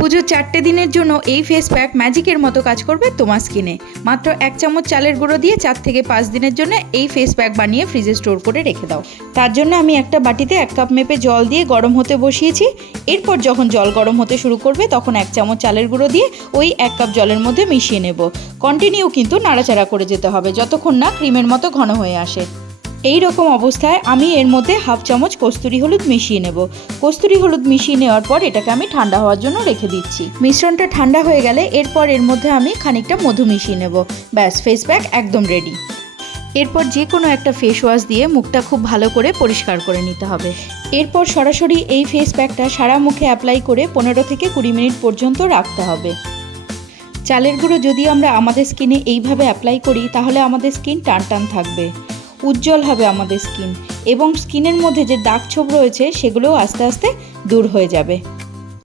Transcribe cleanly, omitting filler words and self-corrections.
পুজোর 4টে দিনের জন্য এই ফেস প্যাক ম্যাজিকের মতো কাজ করবে তোমার স্কিনে। মাত্র 1 চামচ চালের গুঁড়ো দিয়ে 4 থেকে 5 দিনের জন্য এই ফেস প্যাক বানিয়ে ফ্রিজে স্টোর করে রেখে দাও। তার জন্য আমি একটা বাটিতে 1 কাপ মেপে জল দিয়ে গরম হতে বসিয়েছি। এরপর যখন জল গরম হতে শুরু করবে তখন 1 চামচ চালের গুঁড়ো দিয়ে ওই 1 কাপ জলের মধ্যে মিশিয়ে নেব। কন্টিনিউ কিন্তু নাড়াচাড়া করে যেতে হবে যতক্ষণ না ক্রিমের মতো ঘন হয়ে আসে। এই রকম অবস্থায় আমি এর মধ্যে 1/2 চামচ কস্তুরি হলুদ মিশিয়ে নেব। কস্তুরি হলুদ মিশিয়ে নেওয়ার পর এটাকে আমি ঠান্ডা হওয়ার জন্য রেখে দিচ্ছি। মিশ্রণটা ঠান্ডা হয়ে গেলে এরপর এর মধ্যে আমি খানিকটা মধু মিশিয়ে নেব। ব্যাস, ফেস প্যাক একদম রেডি। এরপর যে কোনো একটা ফেস ওয়াশ দিয়ে মুখটা খুব ভালো করে পরিষ্কার করে নিতে হবে। এরপর সরাসরি এই ফেস প্যাকটা সারা মুখে অ্যাপ্লাই করে 15 থেকে 20 মিনিট পর্যন্ত রাখতে হবে। চালের গুঁড়ো যদি আমরা আমাদের স্কিনে এইভাবে অ্যাপ্লাই করি তাহলে আমাদের স্কিন টান টান থাকবে, উজ্জ্বল হবে আমাদের স্কিন, এবং স্কিনের মধ্যে যে দাগ ছোপ রয়েছে সেগুলোও আস্তে আস্তে দূর হয়ে যাবে।